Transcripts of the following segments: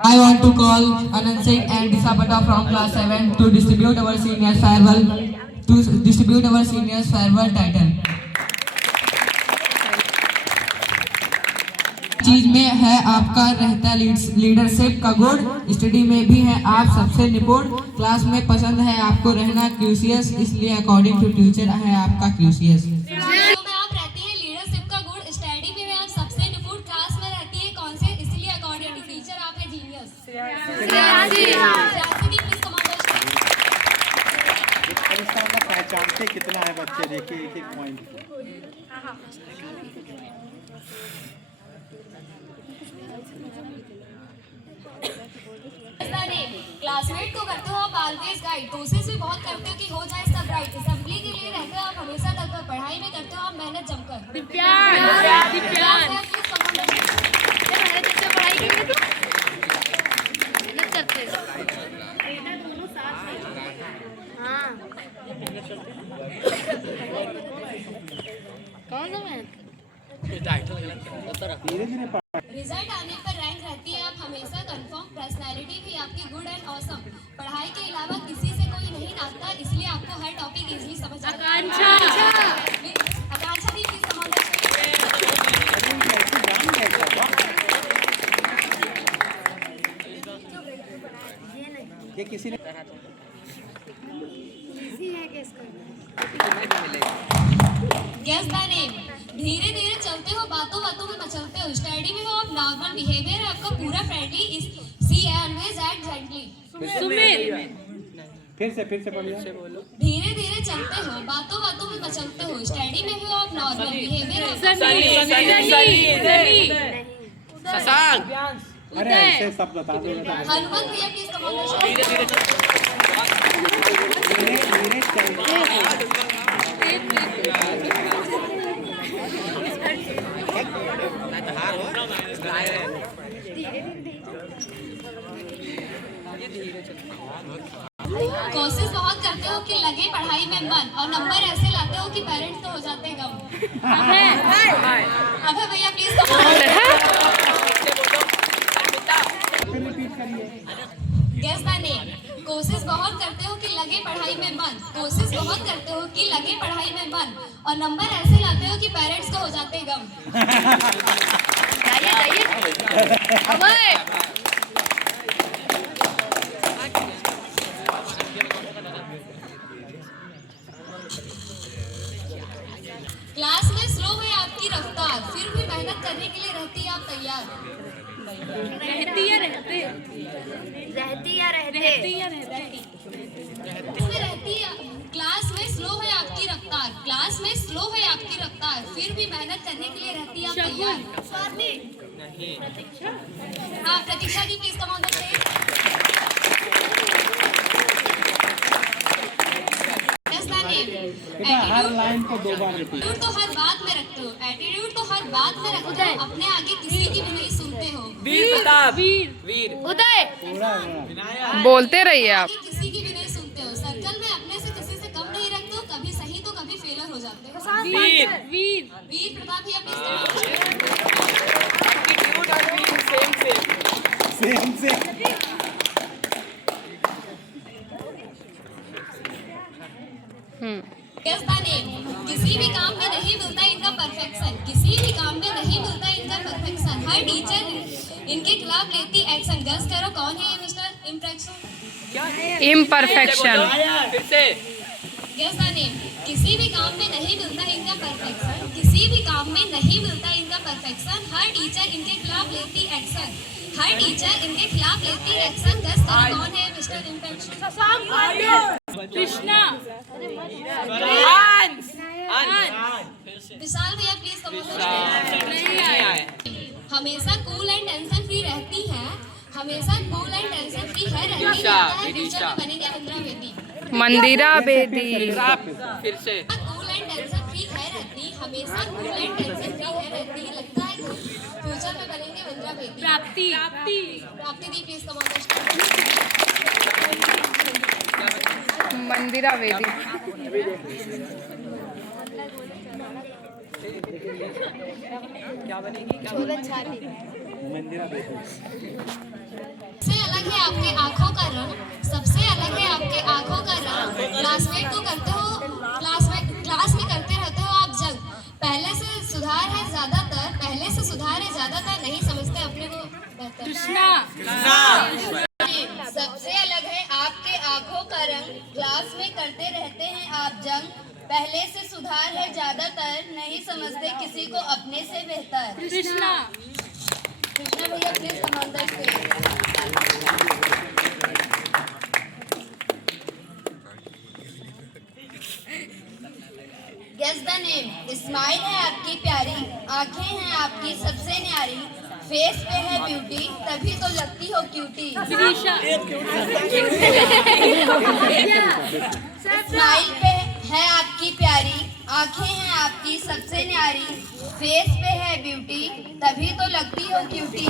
I want to call Anand Singh and Disapata from class 7 to distribute our seniors farewell title. चीज में है आपका रहता leadership का गुण, स्टडी में भी है आप सबसे निपुण, क्लास में पसंद है आपको रहना क्यूसियस, इसलिए अकॉर्डिंग टू टीचर है आपका क्यूसियस। पहचानते कितना है बच्चे, देखिए एक एक पॉइंट। क्लासमेट को करते हो आप ऑलवेज गाइड, कोशिश भी बहुत करते हो कि हो जाए सब राइट, असेंबली के लिए रहते हो आप हमेशा तत्पर, पढ़ाई में करते हो आप मेहनत जमकर। रिजल्ट आने पर रैंक रहती है आप हमेशा कंफर्म, पर्सनालिटी भी आपकी गुड एंड ऑसम, पढ़ाई के अलावा किसी से कोई नहीं नाता, इसलिए आपको हर टॉपिक इजीली समझ आता है। आकांक्षा दी please come on the stage. ये किसी ने गेस द नेम। धीरे धीरे चलते हो, बातों बातों में मचलते हो, स्टडी में हो आप नॉर्मल, बिहेवियर है आपका पूरा फ्रेंडली, सी ऑलवेज एक्ट जेंटली। फिर से पढ़िए। धीरे धीरे चलते हो, बातों बातों में मचलते हो, स्टडी में हो आप नॉर्मल, बिहेवियर अरे ऐसे सब बता दो। हनुमंत भैया प्लीज कम ऑन द कोशिश बहुत करते हो कि लगे पढ़ाई में मन, और नंबर ऐसे लाते हो कि पेरेंट्स तो हो जाते हैं गम। अभय भैया please come on. Guess the name. कोशिश बहुत करते हो कि लगे पढ़ाई में मन, कोशिश बहुत करते हो कि लगे पढ़ाई में मन, और नंबर ऐसे लाते हो कि पेरेंट्स को हो जाते हैं गम। क्लास में स्लो है आपकी रफ्तार, फिर भी मेहनत करने के लिए रहती है आप तैयार। क्लास में स्लो है आपकी रफ्तार, क्लास में स्लो है आपकी रफ्तार, फिर भी मेहनत करने के लिए रहती है आप तैयार। हाँ Pratiksha ji please come on the stage. हर लाइन को 2 बार रिपीट। तो हर बात में रखते हो, एटीट्यूड तो हर बात में रखते हो, अपने आगे किसी की भी नहीं सुनते हो। वीर उदय बोलते रहिए आप। किसी की भी नहीं सुनते हो, सर्कल में अपने से किसी से कम नहीं रखते हो, कभी सही तो कभी फेलर हो जाते हो। वीर प्रताप भैया please same. Guess the name. किसी भी काम में नहीं मिलता इनका परफेक्शन, किसी भी काम में नहीं मिलता इनका परफेक्शन, हर टीचर इनके खिलाफ लेती एक्शन। गेस करो कौन है ये मिस्टर इम्परफेक्शन। फिर से गेस द नेम। किसी भी काम में नहीं मिलता इनका परफेक्शन, किसी भी काम में नहीं मिलता इनका परफेक्शन, हर टीचर इनके खिलाफ लेती एक्शन, हर टीचर इनके खिलाफ लेती एक्शन। गेस करो कौन है मिस्टर इम्परफेक्शन। कृष्णा विशाल भैया प्लीज कम ऑन। हमेशा कूल एंड टेंशन फ्री रहती है, हमेशा कूल एंड टेंशन फ्री है रहती है, फ्यूचर में बनेंगे मंदिरा बेदी। फिर से कूल एंड टेंशन फ्री है रहती, हमेशा कूल एंड टेंशन फ्री है रहती, लगता है फ्यूचर में बनेंगे मंदिरा बेदी। प्राप्ति दी प्लीज कम ऑन। मंदिरा बेदी। क्या बनेगी? मंदिरा बेदी। सबसे अलग है आपके आंखों का रंग, सबसे अलग है आपके आंखों का रंग। क्लासमेट को करते हो, क्लास में करते रहते हो आप जंग। पहले से सुधार है ज्यादातर, पहले से सुधार है ज्यादातर, नहीं समझते अपने को बेहतर। सबसे अलग है आपके आंखों का रंग, क्लास में करते रहते हैं आप जंग। पहले से सुधार है ज्यादातर, नहीं समझते किसी को अपने से बेहतर। कृष्णा भैया प्लीज कमांडर से। Guess the name. स्माइल है आपकी प्यारी, आंखें हैं आपकी सबसे न्यारी। फेस पे है ब्यूटी, तभी तो लगती हो क्यूटी। स्माइल पे है आपकी प्यारी, आंखें हैं आपकी सबसे न्यारी। फेस पे है ब्यूटी, तभी तो लगती हो क्यूटी।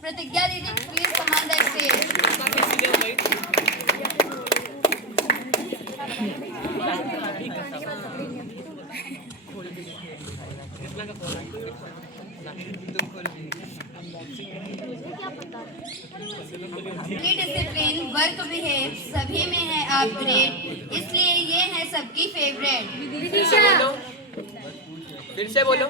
प्रतिज्ञा दीदी please command the stage. Discipline work behave, सभी में है आप ग्रेट, इसलिए ये है सबकी फेवरेट। फिर से बोलो।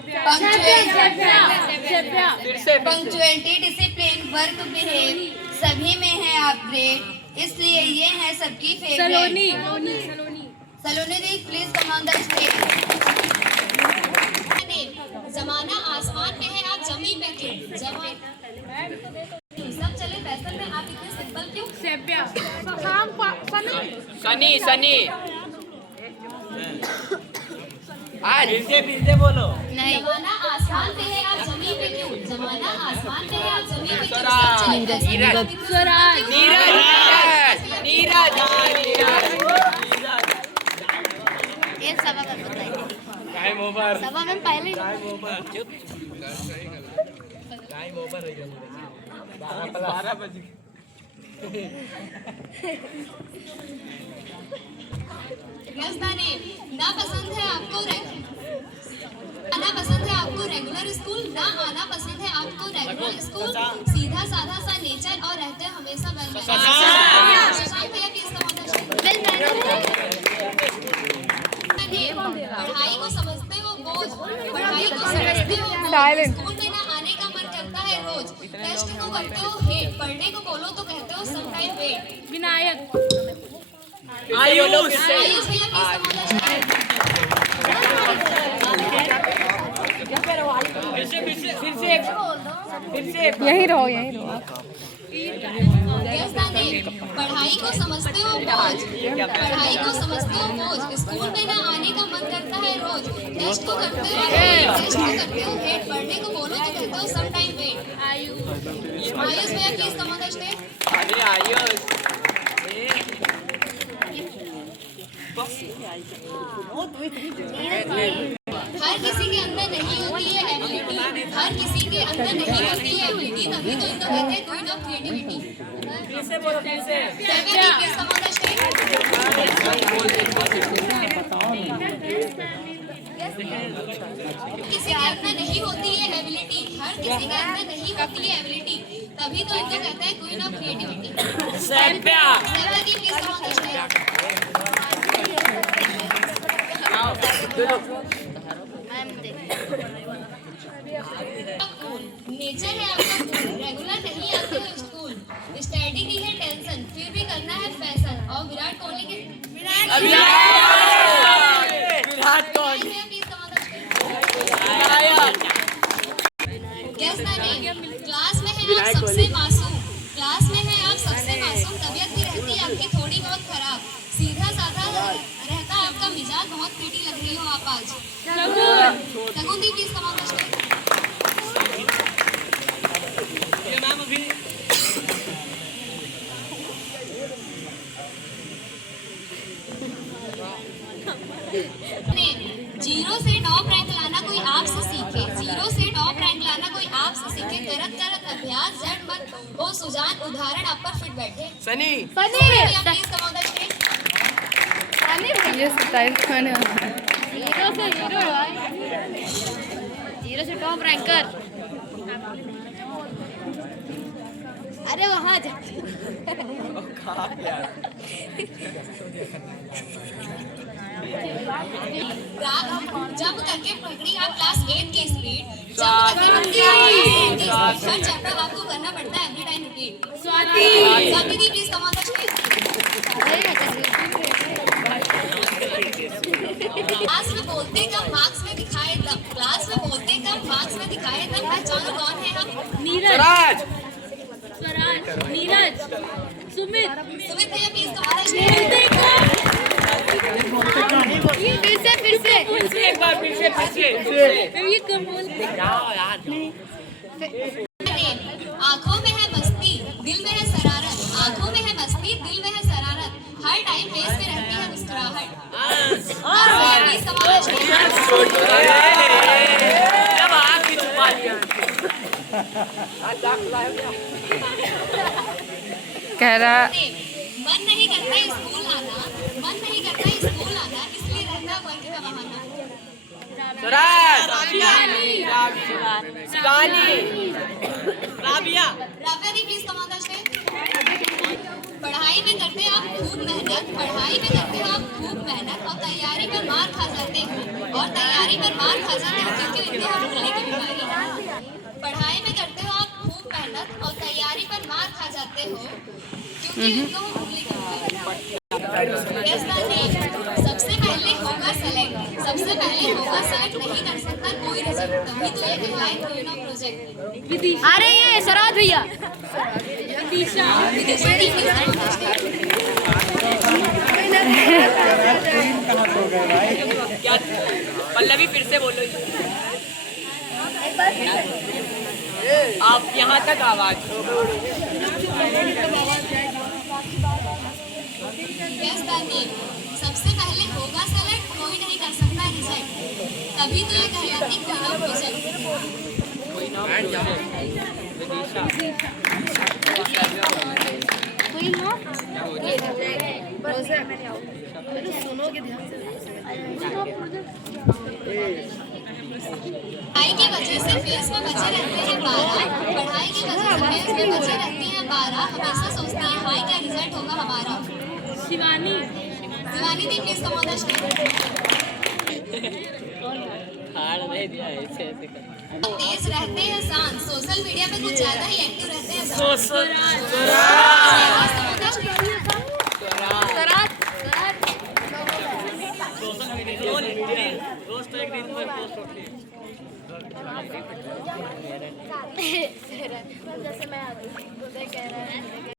पंक्चुअलिटी, डिसिप्लिन वर्क बिहेव, सभी में है आप ग्रेट, इसलिए ये है सबकी favourite. Saloni the please come on the stage. जमाना आसमान पे है आप जमीन पे क्यों? सब चले फैशन में, आप इतने सिंपल क्यों? सनी आज फिर बोलो। जमाना आसमान पे है आप जमीन पे क्यों? जमाना आसमान पे है आप जमीन पे क्यों? ये सभा में बताइए। सभा में पहले ना पसंद है आपको आना पसंद है आपको रेगुलर स्कूल, ना आना पसंद है आपको रेगुलर स्कूल। सीधा साधा सा नेचर और रहते हैं हमेशा वेल पढ़ाई को समझते हो बोझ, पढ़ाई को समझते हो बोझ। स्कूल में ना आने का मन करता है रोज। टेस्ट को करते हो हेट, पढ़ने को बोलो तो कहते हो some time wait. Vinayak Ayush Ayush भैया फिर से यही रहो पढ़ाई को समझते हो बोझ, पढ़ाई को समझते हो बोझ। स्कूल में ना आने का मन करता है रोज। टेस्ट को करते हो हेट, पढ़ने को बोलो तो कहते हो सम टाइम वेट। आयुष भैया please come on the stage. अरे आयुष हर किसी के अंदर नहीं होती है एबिलिटी, हर किसी के अंदर नहीं होती है एबिलिटी, तभी तो इनको कहते हैं क्वीन ऑफ क्रिएटिविटी। फिर से बोलो फिर से। Please come on the stage. किसी के अंदर नहीं होती है एबिलिटी, हर किसी के अंदर नहीं होती है एबिलिटी, तभी तो इनको कहते हैं क्वीन ऑफ क्रिएटिविटी। सैप्या please come on the stage. Nature है आपका कूल, रेगुलर नहीं आते हो स्कूल। स्टडी की है टेंशन, फिर भी करना है फैशन। और विराट कोहली के विराट कोहली क्लास में है आप सबसे मासूम, क्लास में है आप सबसे मासूम। तबीयत भी रहती है आपकी थोड़ी बहुत खराब, सीधा साधा रहता आपका मिजाज। बहुत पीटी लग रही हो आप आज। शगुन दी please come on the stage. Ma'am अभी जीरो से टॉप रैंक लाना कोई आपसे सीखे, जीरो से टॉप रैंक लाना कोई आपसे सीखे। करत करत अभ्यास जड़ मत हो सुजान, उदाहरण आप पर फिट बैठे। Sunny please come on the stage. ये स्टाइल खाने जीरो से टॉप रैंकर। अरे वहाँ जा जंप करके पकड़ी आप क्लास 8 की स्पीड, जंप करके पकड़ी आप क्लास 8 की स्पीड। हर चैप्टर आपको करना पड़ता है, every time repeat. Swati the please come on the stage. Class में बोलते कम मार्क्स में दिखाए दम, क्लास में बोलते कम मार्क्स में दिखाए दम। पहचानो कौन है हम? नीरज, स्वराज, नीरज, सुमित, सुमित भैया please come on the stage. फिर से एक बार फिर से ये कम बोलते जाओ यार आँखों में है मस्ती, दिल में है शरारत। आँखों में है मस्ती, दिल में है शरारत। हर टाइम फेस पे रहती है मुस्कुराहट। Please come on the stage. जब आप भी छुपा लिया कह रहा मन नहीं करता स्कूल आना, मन नहीं करता स्कूल आना, इसलिए रहता वर्क का बहाना। राबिया राबिया दी please come on the stage. पढ़ाई में करते आप खूब मेहनत, पढ़ाई में करते आप खूब मेहनत और तैयारी में मार खा जाते हो, और तैयारी में मार खा जाते हो क्योंकि इनके हम भूलने की बीमारी। पढ़ाई में करते हो आप खूब मेहनत और तैयारी पर मार खा जाते हो क्योंकि इनको हम भूलने की बीमारी। Guess the name. सबसे पहले होगा सेलेक्ट, सबसे पहले होगा सेलेक्ट, नहीं कर सकता कोई रिजेक्ट, तभी तो ये कहलाए कोई ना प्रोजेक्ट। अरे ये स्वराज भैया विदिशा दी please come on the stage. क्या पल्लवी फिर से बोलो आप यहाँ तक आवाज। Guess the name. सबसे पहले होगा सेलेक्ट, कोई नहीं कर सकता रिजेक्ट, तभी तो ये कहलाती कोई ना प्रोजेक्ट। सुनोगे ध्यान से पढ़ाई की वजह से फेस में बचे रहते हैं 12, पढ़ाई की वजह से फेस में बचे रहती हैं 12, हमेशा सोचती हैं हाई क्या रिजल्ट होगा हमारा। शिवानी शिवानी दी please come on the stage. तेज रहते हैं शांत, सोशल मीडिया पे कुछ ज्यादा ही एक्टिव रहते हैं। रोज तो एक दिन में पोस्ट होती है। जैसे मैं आ गई कह रहा है